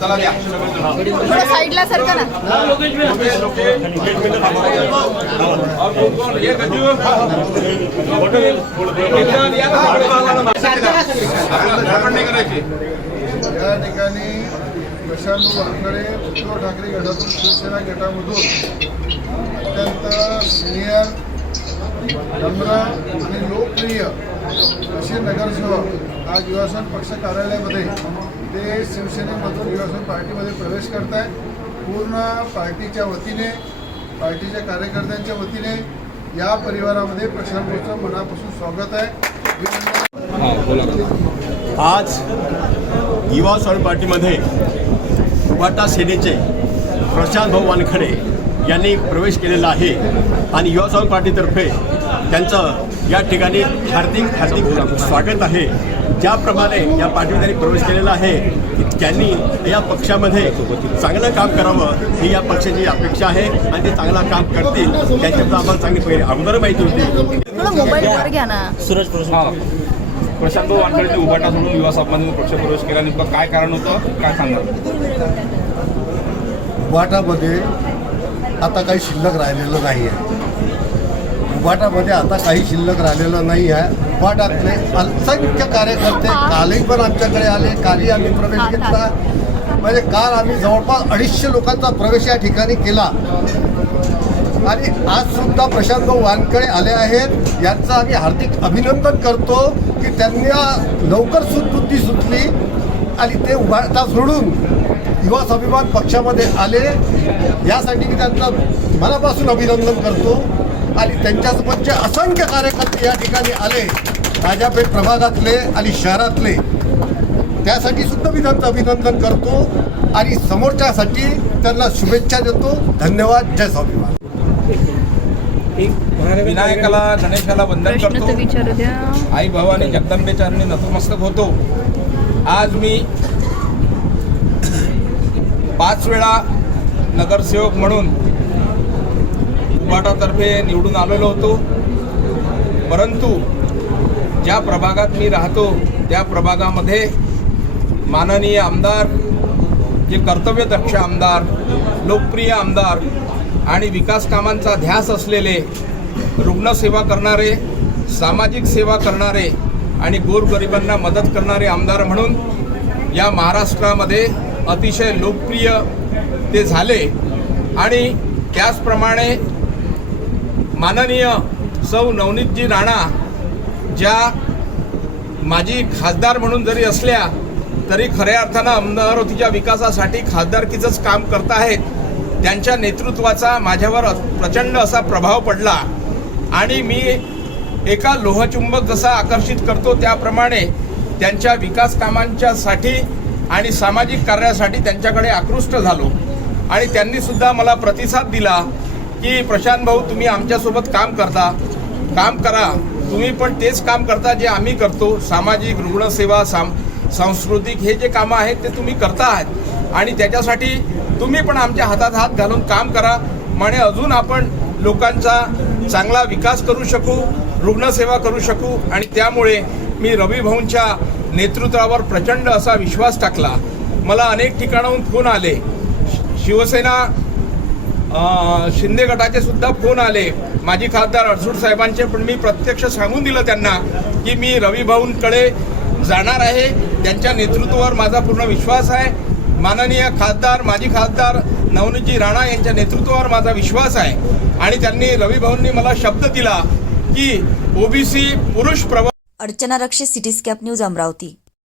चला या थोड़ा साइडला सरका ना. या ठिकाणी प्रशांत वानखडे उद्धव ठाकरे गटातून शिवसेना गटामधून अत्यंत सिनियर नम्र आणि लोकप्रिय असे नगरसेवक आज युवासेना पक्ष कार्यालयामध्ये ते शिवसेनेमधून युवासेना पार्टीमध्ये प्रवेश करत आहे. पूर्ण पार्टीच्या वतीने पार्टीच्या कार्यकर्त्यांच्या वतीने या परिवारामध्ये प्रशांत भाऊचं मनापासून स्वागत आहे. आज युवा स्वाभिमान पार्टीमध्ये उभाटा सेनेचे प्रशांत भाऊ वानखडे यांनी प्रवेश केलेला आहे आणि युवा स्वाभिमान पार्टीतर्फे त्यांचं या ठिकाणी हार्दिक स्वागत आहे. ज्याप्रमाणे या पार्टीत त्यांनी प्रवेश केलेला आहे त्यांनी या पक्षामध्ये चांगलं काम करावं ही या पक्षाची अपेक्षा आहे आणि ते चांगलं काम करतील त्याच्याबद्दल आम्हाला चांगली अगोदर माहिती होती. मोबाईलवर घ्या ना. प्रशांत भाऊ वानखडेंनी उभाटा सोडून युवा स्वाभिमानातून पक्ष प्रवेश केला, नेमकं काय कारण होतं, काय सांगणार? उभाटामध्ये आता काही शिल्लक राहिलेलं नाही आहे. उभाटामध्ये आता काही शिल्लक राहिलेलं नाही आहे. उभाटातले असंख्य कार्यकर्ते कालही पण आमच्याकडे आले. कालही आम्ही प्रवेश घेतला. म्हणजे काल आम्ही जवळपास 250 लोकांचा प्रवेश या ठिकाणी केला आणि आज सुद्धा प्रशांत भाऊ वानखडे आले आहेत. यांचं आम्ही हार्दिक अभिनंदन करतो की त्यांना लवकर सुटबुद्धी सुचली आणि ते उभाटा सोडून युवा स्वाभिमान पक्षामध्ये आले. यासाठी मी त्यांचं मनापासून अभिनंदन करतो आणि त्यांच्यासोबतचे असंख्य कार्यकर्ते या ठिकाणी आले राजापेठ प्रभागातले आणि शहरातले. त्यासाठी सुद्धा मी त्यांचं अभिनंदन करतो आणि समोरच्यासाठी त्यांना शुभेच्छा देतो. धन्यवाद. जय स्वाभिमान. विनायकाला गणेशाला वंदन करतो. आई भवानी जगदंबेच्या चरणी नतमस्तक होतो. आज मी 5 वेळा नगरसेवक म्हणून उभाटातर्फे निवडून आलेलो होतो. परंतु ज्या प्रभागात मी राहतो त्या प्रभागामध्ये माननीय आमदार, जे कर्तव्यदक्ष आमदार, लोकप्रिय आमदार आणि विकास कामांचा ध्यास असलेले, रुग्णसेवा करणारे, सामाजिक सेवा करणारे आणि गोरगरिबांना मदत करणारे आमदार म्हणून या महाराष्ट्रामध्ये अतिशय लोकप्रिय ते झाले. आणि त्याचप्रमाणे माननीय सौ नवनीतजी राणा ज्या माजी खासदार म्हणून जरी असल्या तरी खऱ्या अर्थानं अमरावतीच्या विकासासाठी खासदारकीचंच काम करत आहेत. त्यांच्या नेतृत्वाचा माझ्यावर प्रचंड असा प्रभाव पडला आणि मी एका लोहचुंबक जसा आकर्षित करतो त्याप्रमाणे त्यांच्या विकास कामांच्यासाठी आणि सामाजिक कार्यासाठी त्यांच्याकडे आकृष्ट झालो. आणि त्यांनीसुद्धा मला प्रतिसाद दिला की प्रशांत भाऊ, तुम्ही आमच्यासोबत काम करा. तुम्ही पण तेच काम करता जे आम्ही करतो. सामाजिक, रुग्णसेवा, सांस्कृतिक हे जे कामं आहेत ते तुम्ही करता आहात आणि त्याच्यासाठी तुम्ही पण आमच्या हातात हात घालून काम करा. म्हणजे अजून आपण लोकांचा चांगला विकास करू शकू, रुग्णसेवा करू शकू. आणि त्यामुळे मी रवी भाऊंच्या नेतृत्वावर प्रचंड असा विश्वास टाकला. मला अनेक ठिकाणाहून फोन आले. शिवसेना शिंदे गटाचे सुद्धा फोन आले, माजी खासदार अडसूळ साहेबांचे. पण मी प्रत्यक्ष सांगून दिलं त्यांना की मी रवी भाऊंकडे जाणार आहे. त्यांच्या नेतृत्वावर माझा पूर्ण विश्वास आहे. माननीय खासदार, माजी खासदार नवनीतजी राणा यांच्या नेतृत्वावर माझा विश्वास आहे. आणि त्यांनी रवी भाऊंनी मला शब्द दिला की ओबीसी पुरुष प्रवर्ग. Archana Rakshe, city scape news, Amravati.